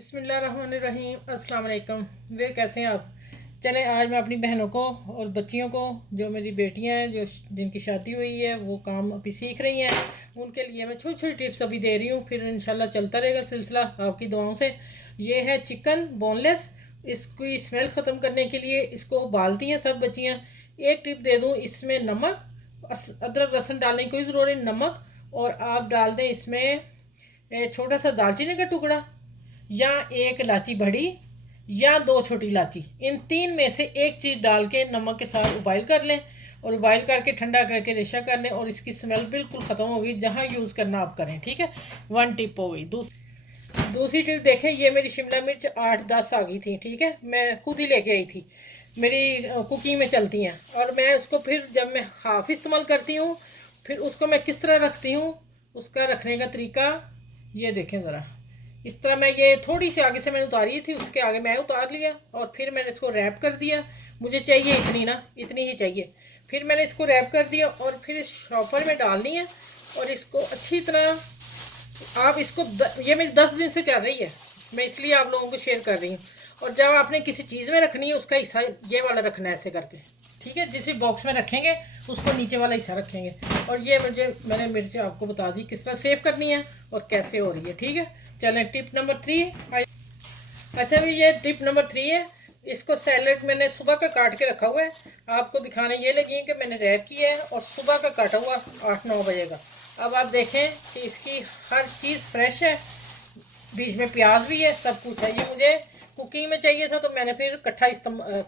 बिस्मिल्लाहिर्रहमानिर्रहीम अस्सलाम वालेकुम। वे कैसे हैं आप? चलें, आज मैं अपनी बहनों को और बच्चियों को, जो मेरी बेटियां हैं, जो जिनकी शादी हुई है, वो काम अभी सीख रही हैं, उनके लिए मैं छोटी छोटी टिप्स अभी दे रही हूँ। फिर इंशाल्लाह चलता रहेगा सिलसिला आपकी दुआओं से। ये है चिकन बोनलेस। इसकी स्मेल ख़त्म करने के लिए इसको उबालती हैं सब बच्चियाँ। एक टिप दे दूँ, इसमें नमक, अदरक लहसुन डालने की कोई ज़रूरत नहीं, नमक, और आप डाल दें इसमें छोटा सा दालचीनी का टुकड़ा, या एक इलायची बड़ी, या दो छोटी इलायची। इन तीन में से एक चीज़ डाल के नमक के साथ उबाइल कर लें, और उबाइल करके ठंडा करके रेशा कर लें, और इसकी स्मेल बिल्कुल ख़त्म होगी। जहाँ यूज़ करना आप करें, ठीक है। वन टिप हो गई। दूसरी टिप देखें, ये मेरी शिमला मिर्च 8-10 आ गई थी, ठीक है। मैं खुद ही लेके आई थी, मेरी कुकिंग में चलती हैं। और मैं उसको फिर जब मैं हाफ़ इस्तेमाल करती हूँ, फिर उसको मैं किस तरह रखती हूँ, उसका रखने का तरीका ये देखें ज़रा। इस तरह मैं ये थोड़ी सी आगे से मैंने उतारी थी, उसके आगे मैं उतार लिया, और फिर मैंने इसको रैप कर दिया। मुझे चाहिए इतनी ना, इतनी ही चाहिए। फिर मैंने इसको रैप कर दिया, और फिर इस शॉपर में डालनी है, और इसको अच्छी तरह आप इसको ये मेरी 10 दिन से चल रही है, मैं इसलिए आप लोगों को शेयर कर रही हूँ। और जब आपने किसी चीज़ में रखनी है, उसका हिस्सा ये वाला रखना है, ऐसे करके, ठीक है। जिस बॉक्स में रखेंगे उसको नीचे वाला हिस्सा रखेंगे। और ये मैंने मिर्च आपको बता दी किस तरह सेव करनी है और कैसे हो रही है, ठीक है। चलें, टिप नंबर 3। अच्छा भी, ये टिप नंबर 3 है। इसको सैलेड मैंने सुबह का काट के रखा हुआ है, आपको दिखाने ये लगी है कि मैंने रैप किया है, और सुबह का काटा हुआ 8-9 बजे का। अब आप देखें कि इसकी हर चीज़ फ्रेश है, बीच में प्याज भी है, सब कुछ है। ये मुझे कुकिंग में चाहिए था, तो मैंने फिर इकट्ठा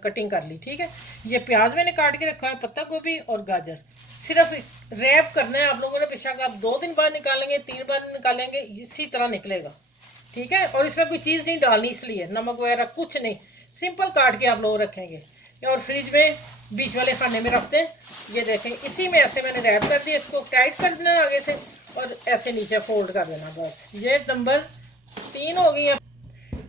कटिंग कर ली, ठीक है। ये प्याज मैंने काट के रखा है, पत्ता गोभी और गाजर। सिर्फ रैप करना है आप लोगों ने, बेशक आप 2 दिन बाद निकालेंगे, 3 बार निकालेंगे, इसी तरह निकलेगा, ठीक है। और इसमें कोई चीज़ नहीं डालनी, इसलिए नमक वगैरह कुछ नहीं, सिंपल काट के आप लोग रखेंगे, और फ्रिज में बीच वाले खाने में रखते हैं। ये देखें, इसी में ऐसे मैंने रैप कर दिया, इसको टाइट कर देना आगे से, और ऐसे नीचे फोल्ड कर देना, बस। ये नंबर 3 हो गई है।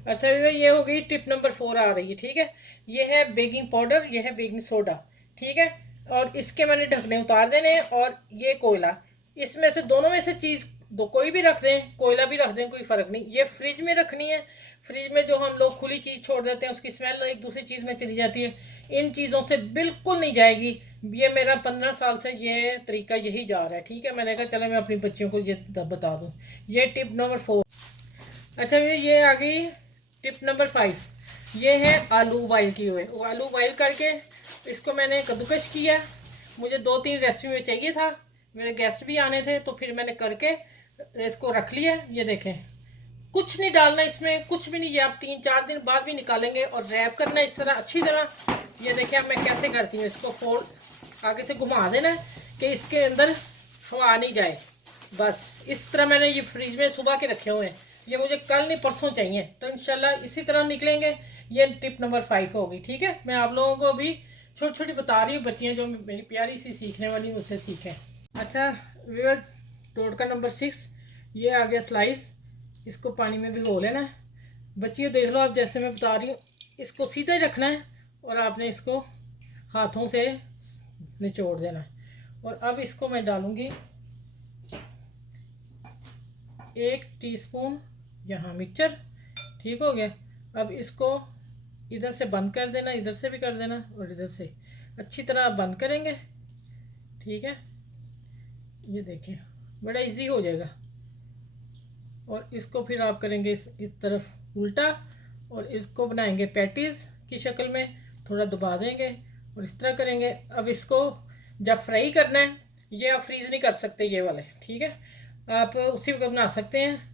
अच्छा, ये हो गई टिप नंबर 4 आ रही है, ठीक है। ये है बेकिंग पाउडर, ये है बेकिंग सोडा, ठीक है। और इसके मैंने ढकने उतार देने, और ये कोयला। इसमें से दोनों में से चीज़ दो, कोई भी रख दें, कोयला भी रख दें, कोई फ़र्क नहीं। ये फ्रिज में रखनी है। फ्रिज में जो हम लोग खुली चीज़ छोड़ देते हैं, उसकी स्मेल एक दूसरी चीज़ में चली जाती है। इन चीज़ों से बिल्कुल नहीं जाएगी। ये मेरा 15 साल से ये तरीका यही जा रहा है, ठीक है। मैंने कहा चलो मैं अपनी बच्चियों को ये बता दूँ। ये टिप नंबर 4। अच्छा, ये आ गई टिप नंबर 5। ये है आलू बॉयल किए हुए। वो आलू बॉयल करके इसको मैंने कद्दूकश किया। मुझे 2-3 रेसिपी में चाहिए था, मेरे गेस्ट भी आने थे, तो फिर मैंने करके इसको रख लिया। ये देखें, कुछ नहीं डालना इसमें, कुछ भी नहीं। ये आप 3-4 दिन बाद भी निकालेंगे, और रैप करना इस तरह अच्छी तरह। ये देखिए अब मैं कैसे करती हूँ, इसको फोल्ड आगे से घुमा देना है कि इसके अंदर हवा नहीं जाए, बस। इस तरह मैंने ये फ्रिज में सुबह के रखे हुए हैं, ये मुझे कल नहीं परसों चाहिए, तो इंशाल्लाह इसी तरह निकलेंगे। ये टिप नंबर 5 होगी, ठीक है। मैं आप लोगों को भी छोटी छोटी बता रही हूँ, बच्चियाँ जो मेरी प्यारी सी सीखने वाली उससे सीखें। अच्छा व्यूअर्स, टोटका नंबर 6, ये आ गया स्लाइस। इसको पानी में भिगो लेना है। बच्चियों देख लो, आप जैसे मैं बता रही हूँ, इसको सीधा ही रखना है, और आपने इसको हाथों से निचोड़ देना है। और अब इसको मैं डालूँगी 1 टीस्पून यहाँ मिक्सचर, ठीक हो गया। अब इसको इधर से बंद कर देना, इधर से भी कर देना, और इधर से अच्छी तरह बंद करेंगे, ठीक है। ये देखें, बड़ा इजी हो जाएगा। और इसको फिर आप करेंगे इस तरफ उल्टा, और इसको बनाएंगे पैटीज़ की शक्ल में, थोड़ा दबा देंगे और इस तरह करेंगे। अब इसको जब फ्राई करना है, ये आप फ्रीज़ नहीं कर सकते ये वाले, ठीक है। आप उसी वक्त बना सकते हैं।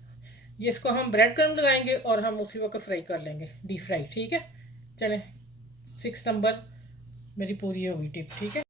ये इसको हम ब्रेड क्रम्ब लगाएंगे, और हम उसी वक्त फ्राई कर लेंगे, डीप फ्राई, ठीक है। चलें, 6 नंबर मेरी पूरी होगी टिप, ठीक है।